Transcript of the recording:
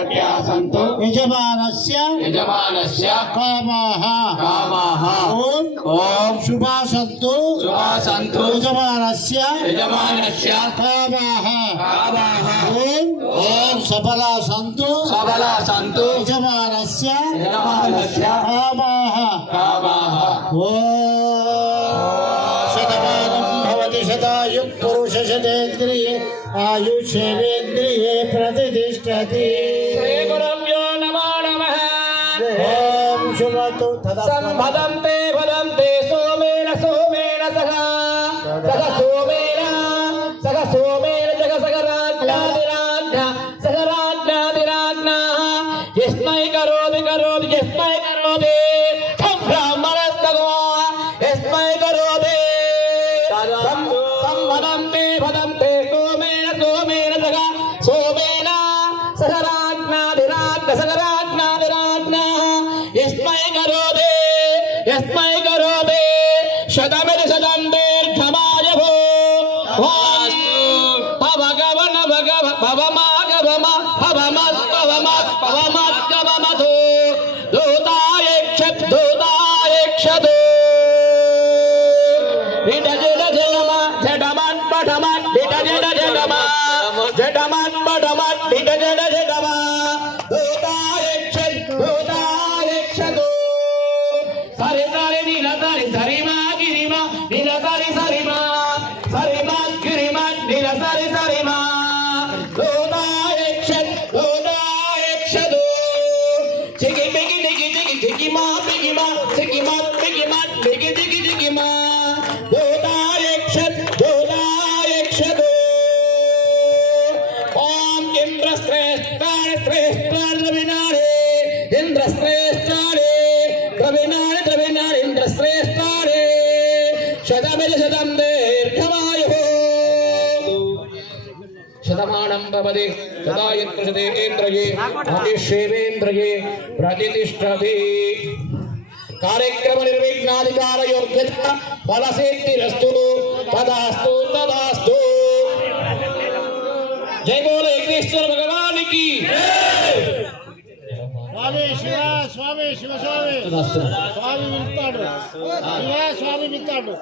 सख्या सन्तु यजमानस्य कामाः ओम शुभा सन्तु यजमानस्य कामाः ओम सफला सन्तु यजमानस्य कामाः शतमानं भवति शतायुः पुरुष शतेन्द्रिये आयुष्येवेन्द्रिये प्रतिष्ठति। श्री गुरुभ्यो नमो नमः। ओम शुभतु संभदन्ते भदन्ते सोमेन सोमेन सह सोमेन जग सगराज्ञादिराज्ञा सगराज्ञादिराज्ञाः यस्मै करोति यस्मै करोति ब्राह्मणस्तगो यस्मै करोति संभदन्ते भदन्ते सोमेन सोमेन जग सोमेन सगराज्ञादिराज्ञा सगराज्ञादिराज्ञाः यस्मै करोति शतमिति शतं दीर्घमाय भो भगवन भवमत्पवमत्पवमत्पवमत्पवमतो दूतायक्षदो विडजड जगमा जडमन् पडमन् विडजड जगमा जडमन् पडमन् विडजड जगमा दूतायक्षदो सारे सारे नीला सारे सरिमा गिरिमा नीला सारे सरिमा सरिमा गिरिमा नीला सारे सरिमा दोदायक्षदो चिकी पिकी टिकी टिकी टिकी मा पिकी मा चिकी मा पिकी मा टिकी टिकी टिकी मा दोदायक्षदो ओम इंद्रश्रेष्ठाय श्रेष्ठाय रविनारे इंद्रश्रेष्ठाय द्रविणारे इंद्रश्रेष्ठारे शतमिति शतं दीर्घमायुः शतमानं भवति शतायुष्येन्द्रिये आयुष्येवेन्द्रिये प्रतिष्ठति। कार्यक्रम निर्विघ्नाधिकारयोग्यता फलसिद्धिरस्तु तदास्तु तदास्तु। जय बोले कृष्ण भगवान की। स्वामी शिव स्वामी स्वामी मिलताడు